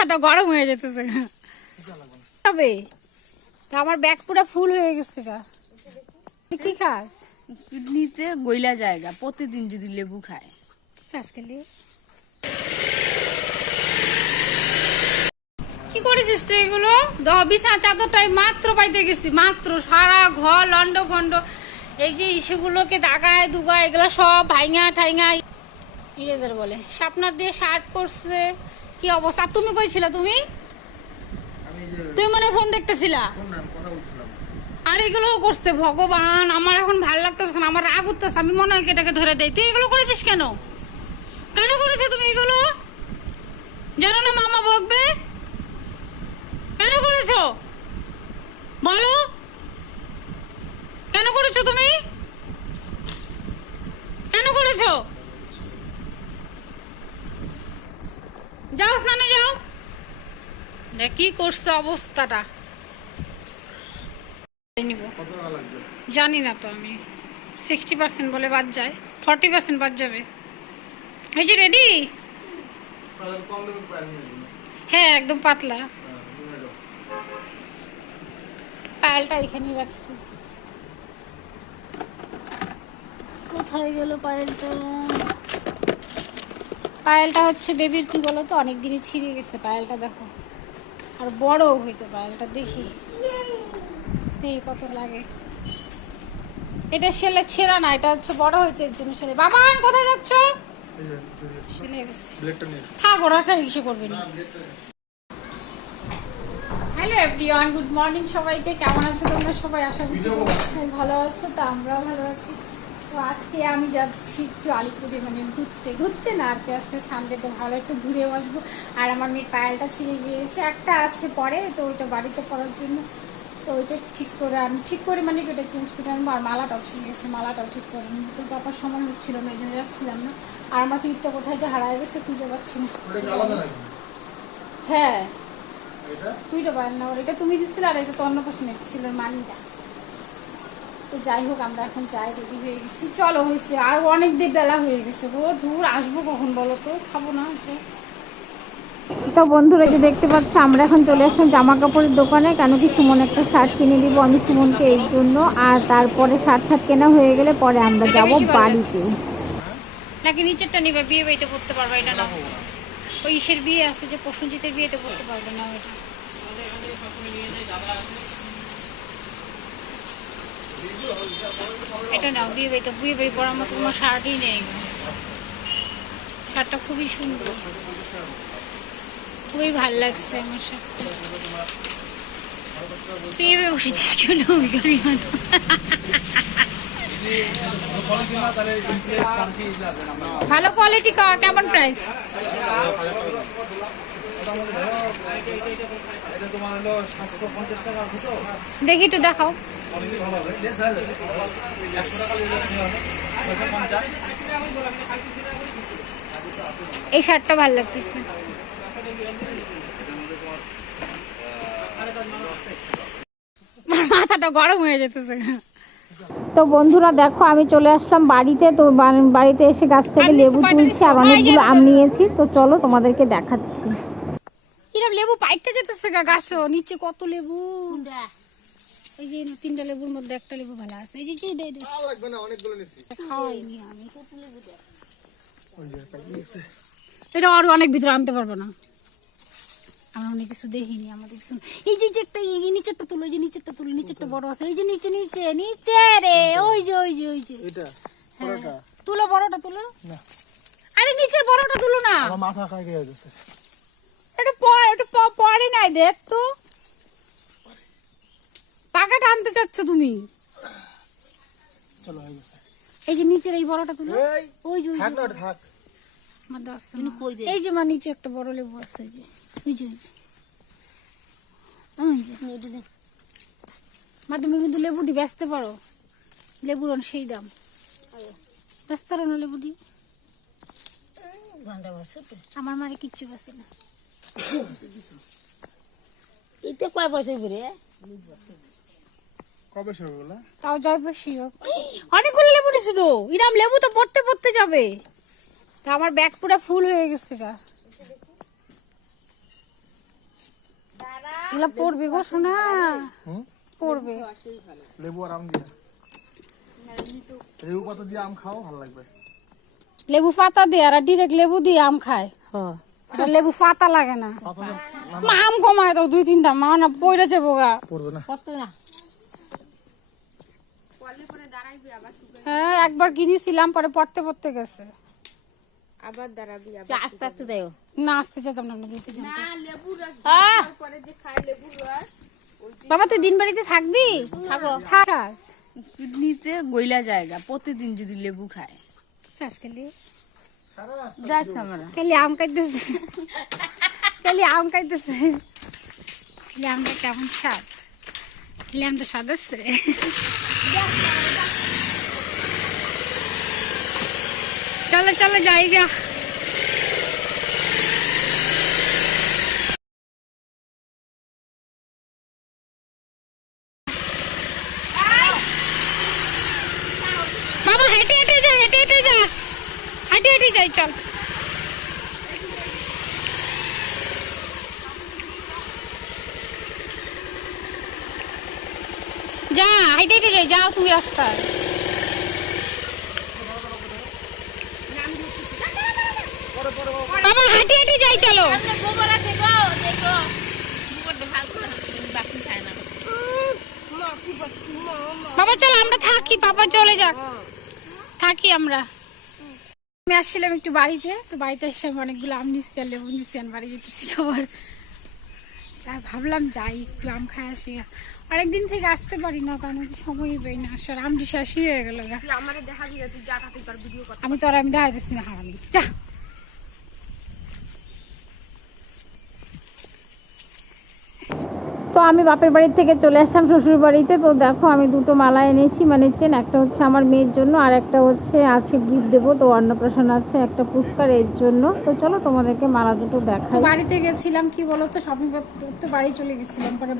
মাথাটা গরম হয়ে যেতেছে তবে তা আমার ব্যাগ পুরো ফুল হয়ে গেছে কি খাস? কিডনিতে গইলা জায়গা প্রতিদিন যদি লেবু খায় আজকাল কি করেছিস তুই এগুলো? বিছানা চাদরটাই মাত্র পাইতে গেছি, মাত্র সারা ঘর লন্ড ফন্ড এই যে ইস্যুগুলোকে দাগায় দুগায় এগুলো সব ভাইঙা ঠাইঙা ইরেজার বলে শার্পনার দিয়ে শার্প করছে। কি অবস্থা? তুমি কইছিলা তুমি মানে ফোন দেখতেছিলা আর এগুলো করছে। ভগবান আমার এখন ভালো লাগতেছে না, আমার রাগ উঠতেছে, আমি মনে হয় এটাকে ধরে দেই। তুই এগুলো করেছিস কেন? কেন করেছো তুমি এগুলো? জানো না মামা বকবে? কেন করেছো বলো? কেন করেছো তুমি? কেন করেছো? যাও স্নানে যাও। দেখ কি করছে অবস্থাটা। জানি না তো, আমি 60% বলে বাদ যায়, 40% বাদ যাবে। এই যে রেডি? হ্যাঁ একদম পাতলা। পায়েলটা এখানেই রাখছি। কোথায় গেল পায়েলটা? পায়েলটা হচ্ছে বেবির কি বলো তো, অনেকদিনই ছিঁড়ে গেছে পায়েলটা। দেখো আর বড় হইতো পায়েলটা, দেখি কত লাগে। এটা সেলে ছেঁড়া না, এটা হচ্ছে বড় হয়েছে এর জন্য সেলে। বাবা কোথায় যাচ্ছ? সেলে গেছে, থাক ওরা কিছু করবে না। হ্যালো এভরিওয়ান, গুড মর্নিং সবাইকে। কেমন আছো তোমরা সবাই? আশা করছি ভালো আছো। তো আমরাও ভালো আছি। তো আজকে আমি যাচ্ছি একটু আলিপুরে, মানে ঘুরতে না আর কি। আজকে সানডেতে ভালো একটু ঘুরেও আসবো। আর আমার মেয়ের পায়েলটা ছিঁড়ে গিয়েছে, একটা আছে পরে, তো ওইটা বাড়িতে পড়ার জন্য। তো ওইটা ঠিক করে মানে ওইটা চেঞ্জ করে আনবো। আর মালাটাও ছিঁড়ে গেছে, মালাটাও ঠিক করে আনবো। তো পাপার সময় হচ্ছিল না, এই জন্য যাচ্ছিলাম না। আর আমার ক্লিপটা কোথায় যে হারায় গেছে খুঁজে পাচ্ছি না। হ্যাঁ দুইটা পাইল না, এটা তুমি দিচ্ছিলে আর এটা তো অন্য পাশে নিতেছিল মানিটা। তো যাই হোক আমরা এখন যাই, রেডি হয়ে গেছি। চলো হয়েছে, আর অনেক দেরি বেলা হয়ে গেছে গো। দূর আসবো কখন বলো তো? খাবো না এসে। তো বন্ধুরা যে দেখতে পাচ্ছ, আমরা এখন চলে আসলাম জামা কাপড়ের দোকানে। কেন কি সুমন একটা শার্ট কিনে দিব আমি সুমনকে, এই জন্য। আর তারপরে শার্ট কেনা হয়ে গেলে পরে আমরা যাব বাড়িতে। নাকি নিচেরটা নিবে? বিয়ে বাড়িতে পড়তে পারবে এটা না? ওই ইসের বিয়ে আছে যে প্রসঞ্জিতের বিয়েতে পড়তে পারবে না ওইটা। এটা নাও, বিয়ে বাড়ি পরার মতো তোমার শার্টই নেই। শার্টটা খুবই সুন্দর, খুবই ভালো লাগছে আমার শার্টটা। বিয়ে বাড়ি বসেছিস কেন? ভালো কোয়ালিটি, কেমন প্রাইস? দেখি একটু দেখাও। এই শার্টটা ভালো লাগতেছে। মাথাটা গরম হয়ে যেতেছে। তো বন্ধুরা দেখো, আমি চলে আসলাম বাড়িতে। তো বাড়িতে এসে গাছ থেকে লেবু তুলছি আর অনেকগুলো আম নিয়েছি। তো চলো তোমাদেরকে দেখাচ্ছি। কিরম লেবু পাইকটা যেতেছে গাছে, নিচে কত লেবু। এই যে 3টা লেবুর মধ্যে একটা লেবু ভালো আছে। এই যে লাগবে না, অনেকগুলো নিছি, খাওয়াইনি আমি। কত লেবু দেখ, ওই যে পাইছে। এটা আর অনেক ভিতরে আনতে পারবো না, আমরা অনেক কিছু দেখিনি। আমাদের কিছু এই যে একটা নিচেরটা তুলো, এই যে নিচেরটা তুলো, নিচেরটা বড় আছে। এই যে নিচে নিচে নিচে রে, ওই যে ওই যে ওই যে এটা বড়টা তুলো, বড়টা তুলো না। আরে নিচের বড়টা তুলো না, আমার মাথা খাই গিয়ে যাচ্ছে। এটা পরে নাই, দেখ তো পাকাটা আনতে চাচ্ছ তুমি। চলো হয়ে গেছে। এই যে নিচের এই বড়টা তুলো, ওই যে থাক না থাক। এই যে মা নিচে একটা বড় লেবু আছে, যে ওই যে মা তুমি কিন্তু লেবুটি বেচতে পারো। লেবুর সেই দাম, ব্যস্ত পারো না লেবুটি। আমার মারে কিচ্ছু বেছে না। এতে কয় পয়সা করে? তাও যাই বেশি হোক। অনেকগুলো লেবু নিছি তো, ইরাম লেবু তো পড়তে পড়তে যাবে। তা আমার ব্যাগ পুরো ফুল হয়ে গেছে। এগুলা পড়বে গো শোনা, পড়বে। লেবু আর আম দিয়ে, লেবু পাতা দিয়ে আম খাও ভালো লাগবে। লেবু পাতা দিয়ে আর ডিরেক্ট লেবু দিয়ে আম খায়, এটা লেবু পাতা লাগে না। মা আম কমায় দাও 2-3টা, মা না পড়ে যাবো গা। পড়বে না। হ্যাঁ একবার কিনেছিলাম, পরে পড়তে পড়তে গেছে। আবার দাঁড়াবি, আস্তে আস্তে যাইও। না আসতে যেতাম না, দিতে যেতাম। লেবু রস আহ, পরে যে খায় লেবু রস বাবা তুই দিন বাড়িতে থাকবি? থাকো। থাকাস কিডনিতে গইলা জায়গা, প্রতিদিন যদি লেবু খায়। খাস খালি যাস আমরা খালি আম খাইতেছে, খালি আম খাইতেছে। খালি আমটা কেমন স্বাদ, খালি আমটা স্বাদ আছে। চলো চলো যাই গা। বাবা হেঁটে হেঁটে যা, হেঁটে হেঁটে যা, হেঁটে হেঁটে যাই চল। যা হেঁটে হেঁটে যাই, যাও তুমি রাস্তায়। বাবা হেঁটে হেঁটে যাই চলো। গোবর আছে গো, দেখো গোবর দিয়ে ভালো করে বাকি খায় না। বাবা চল আমরা থাকি, পাপা চলে যাক, থাকি আমরা। আমি আসছিলাম একটু বাড়িতে, তো বাড়িতে এসে আমি অনেকগুলো আম নিচ্ছি আর লেবু নিচ্ছি, আমি বাড়ি যেতেছি আবার। যা ভাবলাম যাই একটু আম খাই আসি, অনেকদিন থেকে আসতে পারি না, কারণ সময়ই পাই না আসার। আমটি শেষই হয়ে গেল গা। আমার দেখাবি, তুই যা তুই তোর ভিডিও কর। আমি দেখাইতেছি না, হারামি যা। তো আমি বাপের বাড়ি থেকে চলে আসলাম শ্বশুর বাড়িতে। তো দেখো আমি দুটো মালা এনেছি, মানে চেন, একটা হচ্ছে আমার মেয়ের জন্য আর একটা হচ্ছে আজকে গিফট দেবো, তো অন্নপ্রাশন আছে, একটা পুরস্কার এর জন্য। তো চলো তোমাদেরকে মালা দুটো তো দেখাই। বাড়িতে গেছিলাম, কি বলতো শপিং করতে বাড়ি চলে গেছিলাম, পরে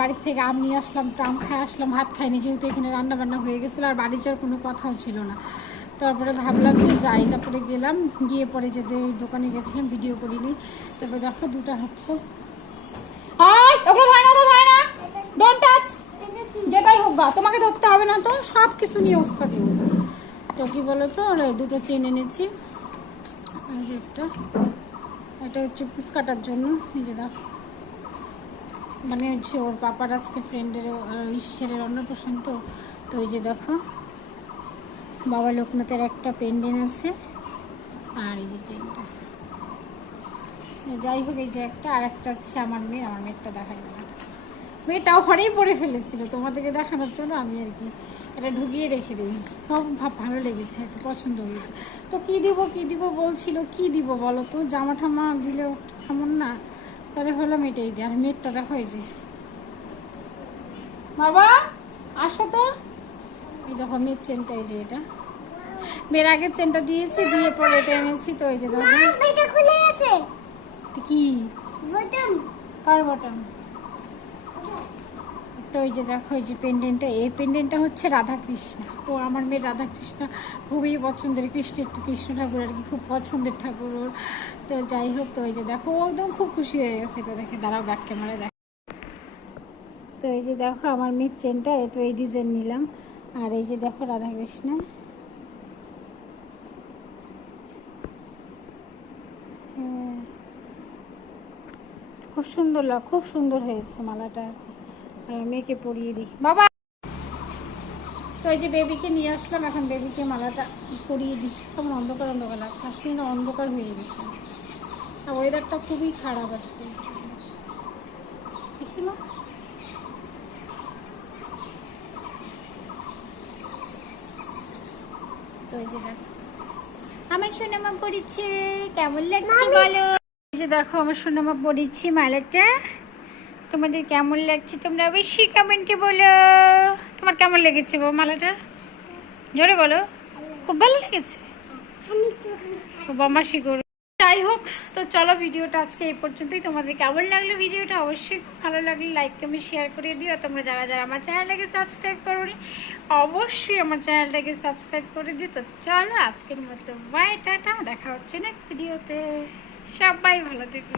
বাড়ির থেকে আম নিয়ে আসলাম, তো আম খাই আসলাম, ভাত খাইনি যেহেতু এখানে রান্না বান্না হয়ে গেছিলো, আর বাড়ি যাওয়ার কোনো কথাও ছিল না। তারপরে ভাবলাম যে যাই, তারপরে গেলাম, গিয়ে পরে যদি দোকানে গেছিলাম ভিডিও করিনি। তারপরে দেখো দুটো হচ্ছে, ডোন্ট টাচ, যেটাই হোক গা তোমাকে ধরতে হবে না, তো সব কিছু নিয়ে অবস্থা দিও। তো কি বলো তো, দুটো চেন এনেছি, আর এটা হচ্ছে পিস কাটার জন্য। এই যে দাও, মানে হচ্ছে ওর পাপার আজকে ফ্রেন্ডের ঈশ্বরের অন্নপ্রাশন, তো এই যে দেখো বাবা লোকনাথের একটা পেন্ডেন্ট আছে, আর এই যে চেনটা। যাই হোক, এই যে একটা, আর একটা হচ্ছে আমার মেয়েরটা দেখা গেল, মেয়েটাও ঘরেই পরে ফেলেছিল তোমাদেরকে দেখানোর জন্য, আমি আর কি এটা ঢুকিয়ে রেখে দিই। সব ভালো লেগেছে, একটা পছন্দ হয়েছে। তো কী দিব বলছিল, কি দিব বলো তো, জামা ঠামা দিলে কেমন না, তাহলে হলাম এটাই দিই। আর মেয়েরটা দেখো, এই যে বাবা আসো তো, এই দেখো মেয়ের চেনটা, এই যে এটা মেয়ের আগের চেনটা দিয়েছি, দিয়ে পরে এটা এনেছি। তো এই যে দেখো এটা খুলে গেছে, কি বটম কার বটম। তো এই যে দেখো এই যে পেন্ডেন্টটা, এর পেন্ডেন্টটা হচ্ছে রাধাকৃষ্ণ। তো আমার মেয়ের রাধাকৃষ্ণ খুবই পছন্দের, কৃষ্ণ ঠাকুর আর কি, খুব পছন্দের ঠাকুর ওর। তো যাই হোক, তো এই যে দেখো ও একদম খুব খুশি হয়ে গেছে, এটা দেখে, দাঁড়াও ব্যাক ক্যামেরায় দেখ। তো এই যে দেখো আমার মেয়ের চেনটা, তো এই ডিজাইন নিলাম, আর এই যে দেখো রাধাকৃষ্ণ। খুব সুন্দর খুব সুন্দর হয়েছে মালাটা আর কি, আর মেয়েকে পরিয়ে দিই বাবা। তো এই যে বেবিকে নিয়ে আসলাম, এখন বেবিকে মালাটা পরিয়ে দিই। কেমন অন্ধকার লাগছে, আসলে না অন্ধকার হয়ে গেছে, আর ওয়েদারটা খুবই খারাপ আজকে, দেখি না। তো এই যে দেখো আমার সোনামা পড়েছে, কেমন লাগছে বলো। এই যে দেখো আমার সোনামা পড়েছি মালাটা, তোমাদের কেমন লাগছে তোমরা অবশ্যই কমেন্টে বলো। তোমার কেমন লেগেছে মালাটা, জোরে বলো। খুব ভালো লেগেছে, বামাসি করো। যাই হোক, তো চলো ভিডিওটা আজকে এই পর্যন্তই। তোমাদের কেমন লাগলো ভিডিওটা, অবশ্যই ভালো লাগলে লাইক কমেন্ট শেয়ার করে দিও। তোমরা যারা আমার চ্যানেলটাকে সাবস্ক্রাইব করোনি, অবশ্যই আমার চ্যানেলটাকে সাবস্ক্রাইব করে দিও। তো চলো আজকের মতো বাই, টাটা, দেখা হচ্ছে নেক্সট ভিডিওতে। সবাই ভালো থেকো।